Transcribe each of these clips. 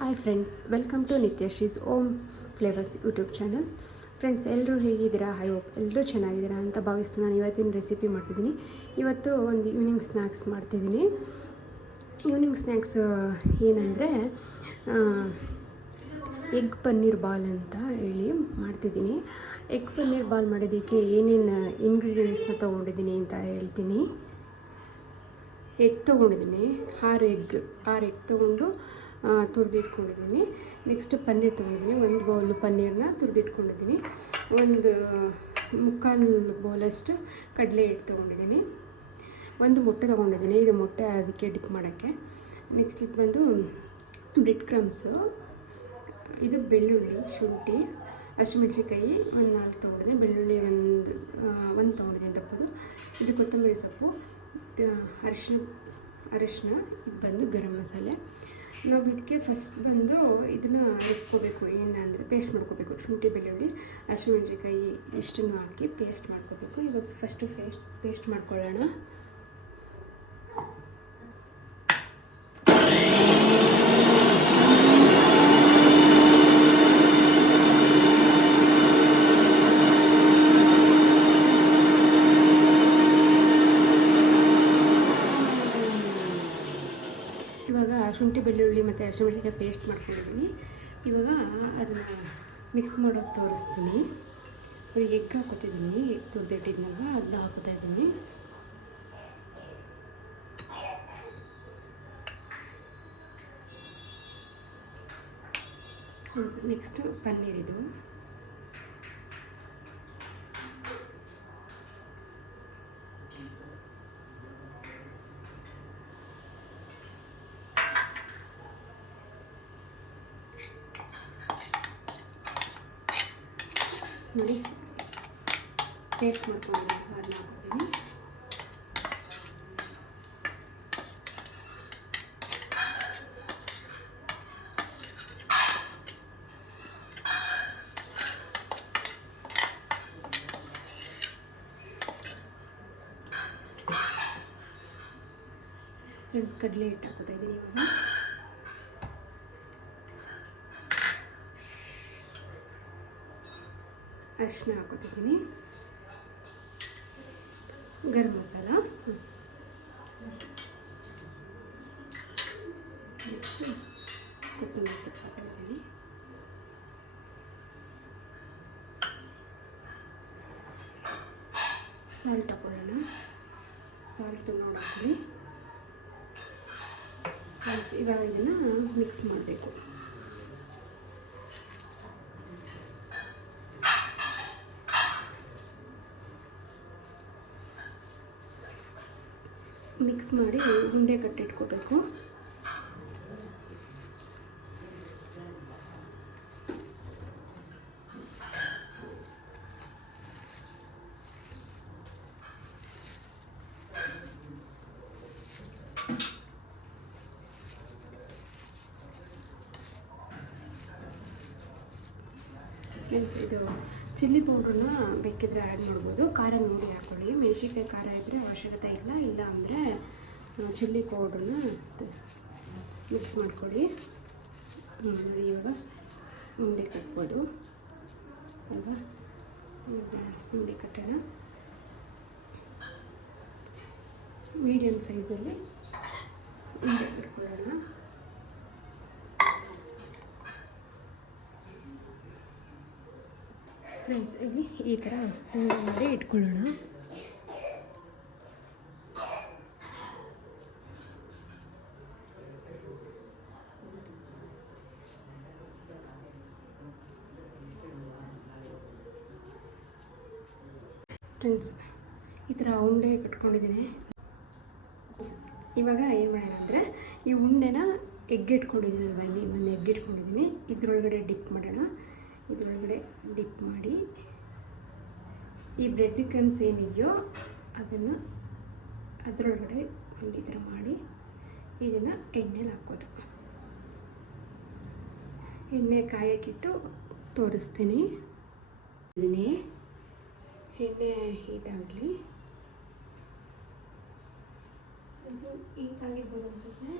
Hi friends, welcome to Nithyashree's home flavours YouTube channel. Friends, ಎಲ್ಲರೂ ಹೇಗಿದ್ದೀರಾ? I hope ಎಲ್ಲರೂ ಚೆನ್ನಾಗಿದ್ದೀರಾ ಅಂತ ಭಾವಿಸ್ತೀನಿ. ನಾನು ಇವತ್ತಿನ ರೆಸಿಪಿ ಮಾಡ್ತಿದ್ದೀನಿ. ಇವತ್ತು ಒಂದು ಈವ್ನಿಂಗ್ ಸ್ನ್ಯಾಕ್ಸ್ ಮಾಡ್ತಿದ್ದೀನಿ. ಈವ್ನಿಂಗ್ ಸ್ನ್ಯಾಕ್ಸ್ ಏನಂದರೆ ಎಗ್ ಪನ್ನೀರ್ ಬಾಲ್ ಅಂತ ಹೇಳಿ ಮಾಡ್ತಿದ್ದೀನಿ. ಎಗ್ ಪನ್ನೀರ್ ಬಾಲ್ ಮಾಡೋದಕ್ಕೆ ಏನೇನು ಇಂಗ್ರೀಡಿಯೆಂಟ್ಸ್ನ ತೊಗೊಂಡಿದ್ದೀನಿ ಅಂತ ಹೇಳ್ತೀನಿ. ಎಗ್ ತೊಗೊಂಡಿದ್ದೀನಿ, 6 ಎಗ್ ತೊಗೊಂಡು ತುರಿದಿಟ್ಕೊಂಡಿದ್ದೀನಿ. ನೆಕ್ಸ್ಟ್ ಪನ್ನೀರ್ ತೊಗೊಂಡಿದ್ದೀನಿ, 1 ಬೌಲ್ ಪನ್ನೀರನ್ನ ತುರಿದಿಟ್ಕೊಂಡಿದ್ದೀನಿ. ಒಂದು 3/4 ಬೌಲಷ್ಟು ಕಡಲೆ ಹಿಟ್ಟು ತೊಗೊಂಡಿದ್ದೀನಿ. 1 ಮೊಟ್ಟೆ ತೊಗೊಂಡಿದ್ದೀನಿ. ಇದು ಮೊಟ್ಟೆ ಅದಕ್ಕೆ ಡಿಪ್ ಮಾಡೋಕ್ಕೆ. ನೆಕ್ಸ್ಟ್ ಇದು ಬಂದು ಬ್ರೆಡ್ ಕ್ರಮ್ಸು, ಇದು ಬೆಳ್ಳುಳ್ಳಿ, ಶುಂಠಿ, ಹಸಿಮೆಣ್ಸಿನ್ಕಾಯಿ 4 ತೊಗೊಂಡಿದ್ದೀನಿ. ಬೆಳ್ಳುಳ್ಳಿ ಒಂದು ತೊಗೊಂಡಿದ್ದೀನಿ ದಪ್ಪದು. ಇದು ಕೊತ್ತಂಬರಿ ಸೊಪ್ಪು, ಅರಿಶಿನ, ಇದು ಬಂದು ಗರಂ ಮಸಾಲೆ. ನಾವು ಇದಕ್ಕೆ ಫಸ್ಟ್ ಬಂದು ಇದನ್ನು ರುಬ್ಕೋಬೇಕು. ಏನಂದರೆ ಪೇಸ್ಟ್ ಮಾಡ್ಕೋಬೇಕು. ಶುಂಠಿ, ಬೆಳ್ಳುಳ್ಳಿ, ಹಸಿಮೆಣ್ಸಿನ್ಕಾಯಿ ಇಷ್ಟನ್ನು ಹಾಕಿ ಪೇಸ್ಟ್ ಮಾಡ್ಕೋಬೇಕು. ಇವಾಗ ಫಸ್ಟು ಪೇಸ್ಟ್ ಮಾಡ್ಕೊಳ್ಳೋಣ. ಇವಾಗ ಶುಂಠಿ, ಬೆಳ್ಳುಳ್ಳಿ ಮತ್ತು ಹಸಿಮೆಣ್ಸಿನ್ಕಾಯಿ ಪೇಸ್ಟ್ ಮಾಡ್ಕೊಂಡಿದ್ದೀನಿ. ಇವಾಗ ಅದನ್ನು ಮಿಕ್ಸ್ ಮಾಡೋದು ತೋರಿಸ್ತೀನಿ. ಎಗ್ ಹಾಕೋತಿದ್ದೀನಿ. ಎಗ್ ತುರಿದಿಟ್ಟಿದ್ನಲ್ವ ಅದನ್ನ ಹಾಕೋತಾ ಇದ್ದೀನಿ. ನೆಕ್ಸ್ಟು ಪನ್ನೀರ್, ಇದು ನೋಡಿ ಪೇಸ್ಟ್ ಮಾಡ್ಕೊಂಡು ಅದನ್ನ ಹಾಕ್ತೀನಿ. ಫ್ರೆಂಡ್ಸ್, ಕಡಲೆ ಹಿಟ್ಟು ಹಾಕೋತಾ ಇದ್ದೀನಿ. ಇವಾಗ ಅರಿಶಿನ ಹಾಕೋತಿದ್ದೀನಿ, ಗರಂ ಮಸಾಲ, ನೆಕ್ಸ್ಟು ಕೊತ್ತಂಬರಿ ಸೊಪ್ಪು ಹಾಕೋತಿದ್ದೀನಿ. ಸಾಲ್ಟ್ ಹಾಕೊಳ್ಳೋಣ. ಸಾಲ್ಟು ನೋಡಿ ಹಾಕೊಳ್ಳಿ. ಇವಾಗ ಇದನ್ನು ಮಿಕ್ಸ್ ಮಾಡಬೇಕು. ಮಿಕ್ಸ್ ಮಾಡಿ ಉಂಡೆ ಕಟ್ಟಿಟ್ಕೋಬೇಕು. ಇದು ಚಿಲ್ಲಿ ಪೌಡ್ರನ್ನ ಬೇಕಿದ್ರೆ ಆ್ಯಡ್ ಮಾಡ್ಬೋದು. ಖಾರ ನೋಡಿ ಹಾಕ್ಕೊಳ್ಳಿ. ಮೆಣಸಿನ್ಕಾಯಿ ಖಾರ ಇದ್ದರೆ ಅವಶ್ಯಕತೆ ಇಲ್ಲ ಅಂದರೆ ಚಿಲ್ಲಿ ಪೌಡ್ರನ್ನ ಮಿಕ್ಸ್ ಮಾಡ್ಕೊಳ್ಳಿ. ನೋಡಿ, ಇವಾಗ ಉಂಡೆ ಕಟ್ಬೋದು ಅಲ್ವಾ? ಉಂಡೆ ಕಟ್ಟೋಣ. ಮೀಡಿಯಮ್ ಸೈಜಲ್ಲಿ ಉಂಡೆ ಕಟ್ಕೊಳ್ಳೋಣ. ಫ್ರೆಂಡ್ಸ್, ಇಲ್ಲಿ ಈ ಥರ ಉಂಡೆ ಮಾಡಿ ಇಟ್ಕೊಳ್ಳೋಣ. ಫ್ರೆಂಡ್ಸ್, ಈ ಥರ ಉಂಡೆ ಕಟ್ಕೊಂಡಿದ್ದೀನಿ. ಇವಾಗ ಏನು ಮಾಡೋಣ ಅಂದರೆ, ಈ ಉಂಡೆನ ಎಗ್ ಇಟ್ಕೊಂಡಿದ್ದೀನಲ್ವ, ಇಲ್ಲಿ ಒಂದು ಎಗ್ ಇಟ್ಕೊಂಡಿದ್ದೀನಿ. ಇದ್ರೊಳಗಡೆ ಡಿಪ್ ಮಾಡೋಣ. ಇದರೊಳಗಡೆ ಡಿಪ್ ಮಾಡಿ ಈ ಬ್ರೆಡ್ ಕ್ರಮ್ಸ್ ಏನಿದೆಯೋ ಅದನ್ನು ಅದರೊಳಗಡೆ ಈ ಥರ ಮಾಡಿ ಇದನ್ನು ಎಣ್ಣೆಲಿ ಹಾಕೋದು. ಎಣ್ಣೆ ಕಾಯಕ್ಕಿಟ್ಟು ತೋರಿಸ್ತೀನಿ. ಎಣ್ಣೆ ಹೀಟಾಗಲಿ. ಇದು ಹೀಟಾಗಿರ್ಬೋದು ಅನಿಸುತ್ತೆ.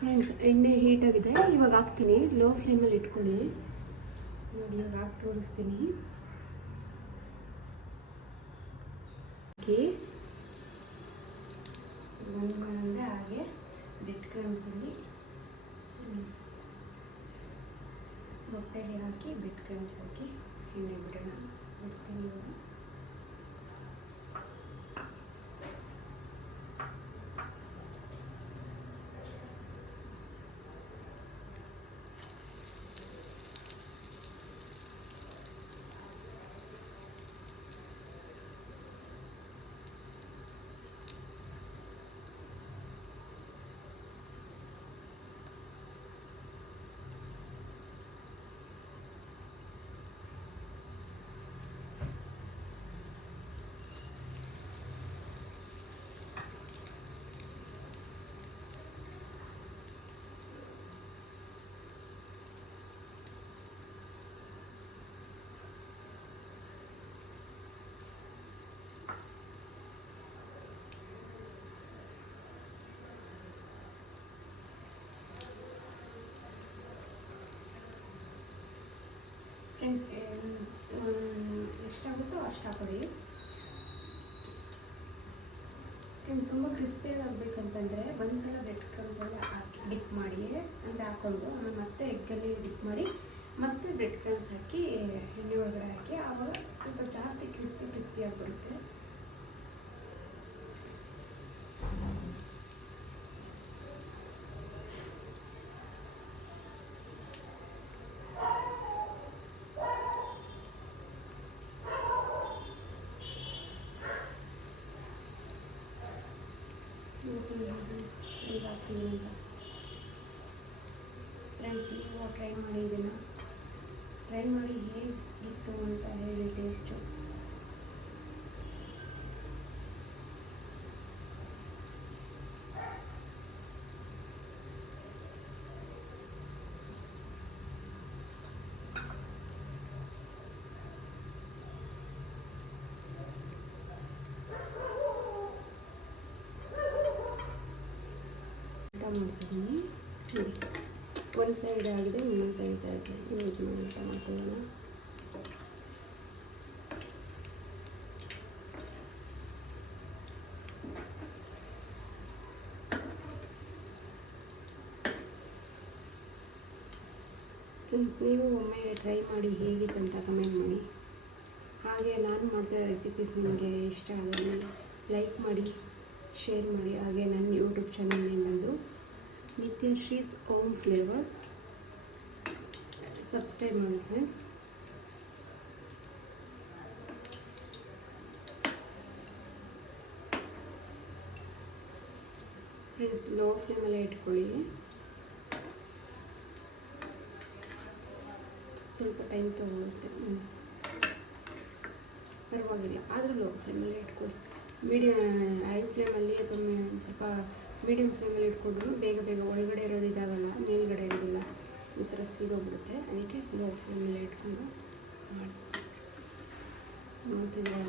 ಫ್ರೆಂಡ್ಸ್, ಎಣ್ಣೆ ಹೀಟಾಗಿದೆ. ಇವಾಗ ಹಾಕ್ತೀನಿ. ಲೋ ಫ್ಲೇಮಲ್ಲಿ ಇಟ್ಕೊಳ್ಳಿ. ನೋಡಿ, ಇವಾಗ ಹಾಕಿ ತೋರಿಸ್ತೀನಿ. ಒಂದೊಂದೇ ಹಾಗೆ ಬ್ರೆಡ್ ಕ್ರಮ್ಸಲ್ಲಿ ಮೊಟ್ಟೆಗೆ ಹಾಕಿ ಬ್ರೆಡ್ ಕ್ರಮ್ಸ್ ಹಾಕಿ ಎಣ್ಣೆ ಬಿಡೋಣ. ಬಿಡ್ತೀನಿ ಇವಾಗ. ಎಷ್ಟಾಗುತ್ತೋ ಅಷ್ಟು ಹಾಕೊಳ್ಳಿ. ತುಂಬ ಕ್ರಿಸ್ಪಿಯಾಗಿ ಆಗಬೇಕಂತಂದರೆ ಒಂದು ಸಲ ಬ್ರೆಡ್ ಕ್ರಮ್ಸಲ್ಲಿ ಹಾಕಿ ಡಿಪ್ ಮಾಡಿ ಅಂದರೆ ಹಾಕ್ಕೊಂಡು ಆಮೇಲೆ ಮತ್ತೆ ಎಗ್ಗಲ್ಲಿ ಡಿಪ್ ಮಾಡಿ ಮತ್ತೆ ಬ್ರೆಡ್ ಕ್ರಮ್ಸ್ ಹಾಕಿ ಎಣ್ಣೆ ಒಳಗಡೆ ಹಾಕಿ ಆವಾಗ ಸ್ವಲ್ಪ ಜಾಸ್ತಿ ಕ್ರಿಸ್ಪಿಯಾಗಿ ಬರುತ್ತೆ. ಫ್ರೆಂಡ್ಸ್, ನೀವು ಟ್ರೈ ಮಾಡಿ, ಇದನ್ನು ಟ್ರೈ ಮಾಡಿ ಹೇಗಿತ್ತು ಅಂತ ಹೇಳಿ ಟೇಸ್ಟು. ಮಾಡ್ತಿದ್ದೀನಿ ನೋಡಿ, ಒಂದು ಸೈಡ್ ಆಗಿದೆ, ಇನ್ನೊಂದು ಸೈಡ್ ಆಗಿದೆ. ಯೂಸ್ ಮಾಡಿ ಊಟ ಮಾಡ್ಕೊಳ್ಳೋಣ. ಫ್ರೆಂಡ್ಸ್, ನೀವು ಒಮ್ಮೆ ಟ್ರೈ ಮಾಡಿ ಹೇಗಿತ್ತು ಅಂತ ಕಮೆಂಟ್ ಮಾಡಿ. ಹಾಗೆ ನಾನು ಮಾಡ್ತಿರೋ ರೆಸಿಪೀಸ್ ನಿಮಗೆ ಇಷ್ಟ ಆದಲ್ಲಿ ಲೈಕ್ ಮಾಡಿ, ಶೇರ್ ಮಾಡಿ. ಹಾಗೆ ನನ್ನ ಯೂಟ್ಯೂಬ್ ಚಾನಲ್ ನೇಮ್ ಬಂದು ನಿತ್ಯಶ್ರೀಸ್ ಹೋಮ್ ಫ್ಲೇವರ್ಸ್. ಸಬ್ಸ್ಕ್ರೈಬ್ ಮಾಡಿ ಫ್ರೆಂಡ್ಸ್. ಲೋ ಫ್ಲೇಮಲ್ಲೇ ಇಟ್ಕೊಳ್ಳಿ. ಸ್ವಲ್ಪ ಟೈಮ್ ತಗೊಳುತ್ತೆ, ಪರವಾಗಿಲ್ಲ. ಆದರೂ ಲೋ ಫ್ಲೇಮಲ್ಲೇ ಇಟ್ಕೊಳ್ಳಿ. ಹೈ ಫ್ಲೇಮಲ್ಲಿ ಅಥವಾ ಸ್ವಲ್ಪ ಮೀಡಿಯಮ್ ಫ್ಲೇಮಲ್ಲಿ ಇಟ್ಕೊಂಡ್ರು ಬೇಗ ಒಳಗಡೆ ಇರೋದು ಇದಾಗಲ್ಲ, ಮೇಲ್ಗಡೆ ಇರೋದಿಲ್ಲ, ಈ ಥರ ಸೀದೋಗ್ಬಿಡುತ್ತೆ. ಅದಕ್ಕೆ ಲೋ ಫ್ಲೇಮಲ್ಲೇ ಇಟ್ಕೊಂಡು ಮಾಡಿ. ನೋಡ್ತಿದ್ರೆ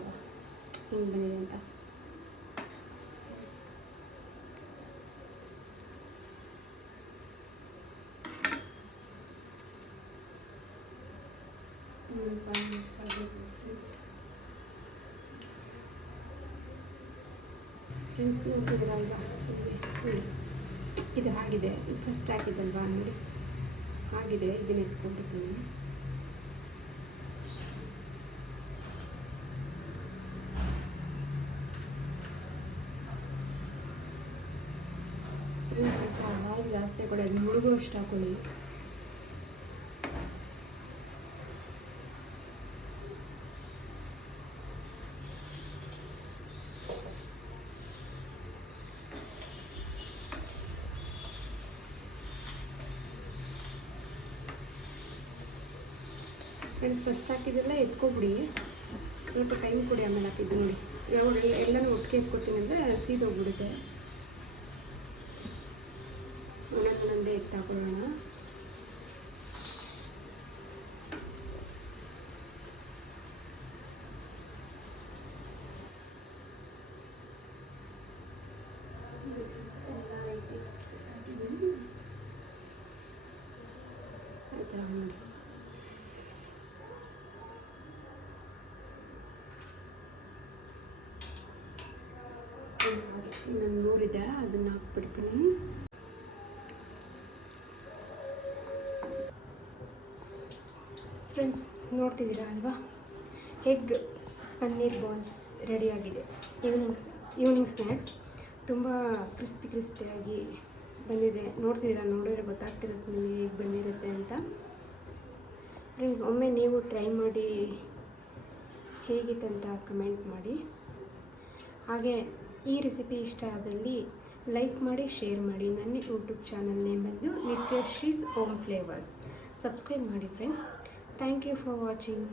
ಹಿಂಗೆ ಬಂದಿದೆ ಅಂತ. ಫ್ರೆಂಡ್ಸ್, ನೋಡ್ತಿದ್ರಲ್ವಾ, ಇದು ಆಗಿದೆ. ಫಸ್ಟ್ ಹಾಕಿದ್ದಲ್ವಾ, ನೋಡಿ ಆಗಿದೆ. ಇದನ್ನ ಎತ್ಕೊಂಡಿದ್ದೀನಿ. ಫ್ರೆಂಡ್ಸ್, ಸ್ವಲ್ಪ ಆಯಿಲ್ ಜಾಸ್ತಿ ಕೊಡಿ, ಅದು ಮುಳುಗೋ ಅಷ್ಟು ಹಾಕೊಳ್ಳಿ. ಫ್ರೆಂಡ್ಸ್, ಫಸ್ಟ್ ಹಾಕಿದ್ದೆಲ್ಲ ಎತ್ಕೊಬಿಡಿ. ಸ್ವಲ್ಪ ಟೈಮ್ ಕೊಡಿ, ಆಮೇಲೆ ಹಾಕಿದ್ದು ನೋಡಿ. ನಾವು ಎಲ್ಲನೂ ಒಟ್ಟಿಗೆ ಎತ್ಕೊತೀನಿ ಅಂದರೆ ಸೀದೋಗ್ಬಿಡುತ್ತೆ. ಒಂದೊಂದೇ ಎತ್ತು ಹಾಕೊಳ್ಳೋಣ. ಮಾಡ್ತೀನಿ. ಫ್ರೆಂಡ್ಸ್, ನೋಡ್ತಿದ್ದೀರಾ ಅಲ್ವಾ, ಎಗ್ ಪನ್ನೀರ್ ಬಾಲ್ಸ್ ರೆಡಿಯಾಗಿದೆ. ಈವ್ನಿಂಗ್ ಸ್ನ್ಯಾಕ್ಸ್ ತುಂಬ ಕ್ರಿಸ್ಪಿಯಾಗಿ ಬಂದಿದೆ. ನೋಡ್ತಿದ್ದೀರಾ, ನೋಡಿದ್ರೆ ಗೊತ್ತಾಗ್ತಿರುತ್ತೆ ನಿಮಗೆ ಹೇಗೆ ಬಂದಿರುತ್ತೆ ಅಂತ. ಫ್ರೆಂಡ್ಸ್, ಒಮ್ಮೆ ನೀವು ಟ್ರೈ ಮಾಡಿ ಹೇಗಿತ್ತಂತ ಕಮೆಂಟ್ ಮಾಡಿ. ಹಾಗೆ ಈ ರೆಸಿಪಿ ಇಷ್ಟ ಆದಲ್ಲಿ ಲೈಕ್ ಮಾಡಿ, ಶೇರ್ ಮಾಡಿ. ನನ್ನ ಯೂಟ್ಯೂಬ್ ಚಾನಲ್ ನೇಮ್ ಬಂದು ನಿತ್ಯಶ್ರೀಸ್ ಹೋಮ್ ಫ್ಲೇವರ್ಸ್. ಸಬ್ಸ್ಕ್ರೈಬ್ ಮಾಡಿ friend. Thank you for watching.